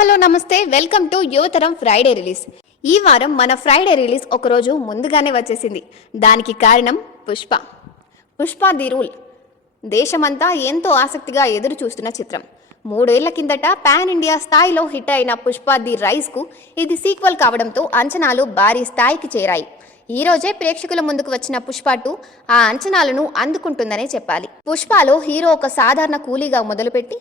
Hello నమస్తే, welcome to యువతరం Friday release. ఈ వారం మన ఫ్రైడే రిలీజ్ ఒకరోజు ముందుగానే వచ్చేసింది. దానికి కారణం పుష్ప ది రూల్. దేశమంతా ఎంతో ఆసక్తిగా ఎదురు చూస్తున్న చిత్రం. 3 ఏళ్ల కిందట పాన్ ఇండియా స్థాయిలో హిట్ అయిన పుష్ప ది రైజ్కు ఇది సీక్వెల్ కావడంతో అంచనాలు భారీ స్థాయికి చేరాయి. ఈ రోజే ప్రేక్షకుల ముందుకు వచ్చిన పుష్ప 2 ఆ అంచనాలను అందుకుంటుందనే చెప్పాలి. పుష్పలో హీరో ఒక సాధారణ కూలీగా మొదలుపెట్టి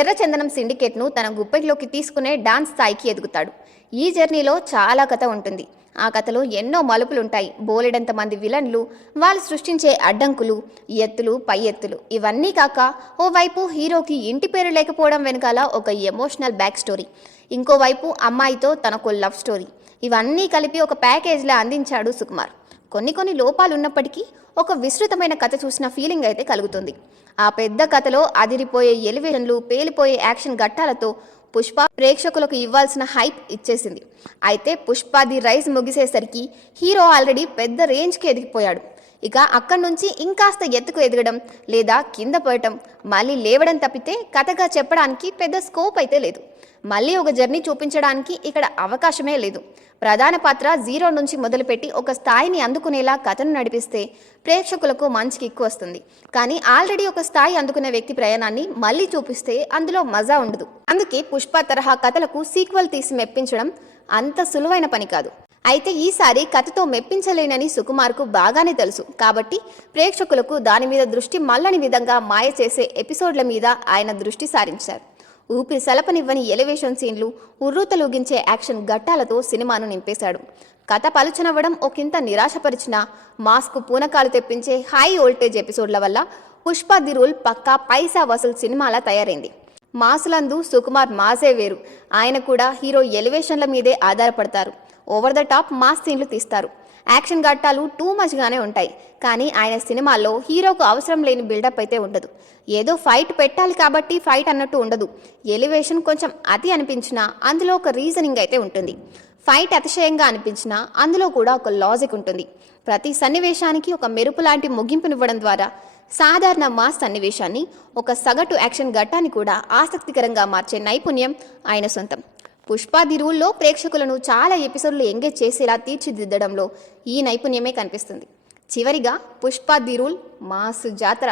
ఎర్రచందనం సిండికేట్ను తన గుప్పెట్లోకి తీసుకునే డాన్స్ స్థాయికి ఎదుగుతాడు. ఈ జర్నీలో చాలా కథ ఉంటుంది. ఆ కథలో ఎన్నో మలుపులుంటాయి. బోలెడంత మంది విలన్లు, వాళ్ళు సృష్టించే అడ్డంకులు, ఎత్తులు పై ఎత్తులు, ఇవన్నీ కాక ఓవైపు హీరోకి ఇంటి పేరు లేకపోవడం వెనకాల ఒక ఎమోషనల్ బ్యాక్ స్టోరీ, ఇంకోవైపు అమ్మాయితో తనకు లవ్ స్టోరీ, ఇవన్నీ కలిపి ఒక ప్యాకేజ్లా అందించాడు సుకుమార్. కొన్ని లోపాలు ఉన్నప్పటికీ ఒక విస్తృతమైన కథ చూసిన ఫీలింగ్ అయితే కలుగుతుంది. ఆ పెద్ద కథలో అదిరిపోయే ఎలివేషన్లు, పేలిపోయే యాక్షన్ ఘట్టాలతో పుష్ప ప్రేక్షకులకు ఇవ్వాల్సిన హైప్ ఇచ్చేసింది. అయితే పుష్ప ది రైజ్ ముగిసేసరికి హీరో ఆల్రెడీ పెద్ద రేంజ్కి ఎదిగిపోయాడు. ఇక అక్కడి నుంచి ఇంకాస్త ఎత్తుకు ఎదగడం లేదా కింద పడటం, మళ్ళీ లేవడం తప్పితే కథగా చెప్పడానికి పెద్ద స్కోప్ అయితే లేదు. మళ్ళీ ఒక జర్నీ చూపించడానికి ఇక్కడ అవకాశమే లేదు. ప్రధాన పాత్ర 0 నుంచి మొదలుపెట్టి ఒక స్థాయిని అందుకునేలా కథను నడిపిస్తే ప్రేక్షకులకు మంచి కిక్కు వస్తుంది. కానీ ఆల్రెడీ ఒక స్థాయి అందుకునే వ్యక్తి ప్రయాణాన్ని మళ్ళీ చూపిస్తే అందులో మజా ఉండదు. అందుకే పుష్ప తరహా కథలకు సీక్వెల్ తీసి మెప్పించడం అంత సులువైన పని కాదు. అయితే ఈసారి కథతో మెప్పించలేనని సుకుమార్కు బాగానే తెలుసు. కాబట్టి ప్రేక్షకులకు దాని మీద దృష్టి మళ్ళని విధంగా మాయ చేసే ఎపిసోడ్ల మీద ఆయన దృష్టి సారించారు. ఊపిరి సలపనివ్వని ఎలివేషన్ సీన్లు, ఉర్రూతలూగించే యాక్షన్ ఘట్టాలతో సినిమాను నింపేశాడు. కథ పలుచనవ్వడం ఒకంత నిరాశపరిచిన, మాస్కు పూనకాలు తెప్పించే హై వోల్టేజ్ ఎపిసోడ్ల వల్ల పుష్ప ది రూల్ పక్కా పైసా వసూలు సినిమాలా తయారైంది. మాసులందు సుకుమార్ మాసే వేరు. ఆయన కూడా హీరో ఎలివేషన్ల మీదే ఆధారపడతారు. ఓవర్ ద టాప్ మాస్ సీన్లు తీస్తారు. యాక్షన్ ఘట్టాలు టూ మచ్గానే ఉంటాయి. కానీ ఆయన సినిమాల్లో హీరోకు అవసరం లేని బిల్డప్ అయితే ఉండదు. ఏదో ఫైట్ పెట్టాలి కాబట్టి ఫైట్ అన్నట్టు ఉండదు. ఎలివేషన్ కొంచెం అతి అనిపించినా అందులో ఒక రీజనింగ్ అయితే ఉంటుంది. ఫైట్ అతిశయంగా అనిపించినా అందులో కూడా ఒక లాజిక్ ఉంటుంది. ప్రతి సన్నివేశానికి ఒక మెరుపు లాంటి ముగింపునివ్వడం ద్వారా సాధారణ మాస్ సన్నివేశాన్ని ఒక సగటు యాక్షన్ ఘట్టాన్ని కూడా ఆసక్తికరంగా మార్చే నైపుణ్యం ఆయన సొంతం. పుష్ప ది రూల్లో ప్రేక్షకులను చాలా ఎపిసోడ్లు ఎంగేజ్ చేసేలా తీర్చిదిద్దడంలో ఈ నైపుణ్యమే కనిపిస్తుంది. చివరిగా పుష్ప ది రూల్ మాసు జాతర.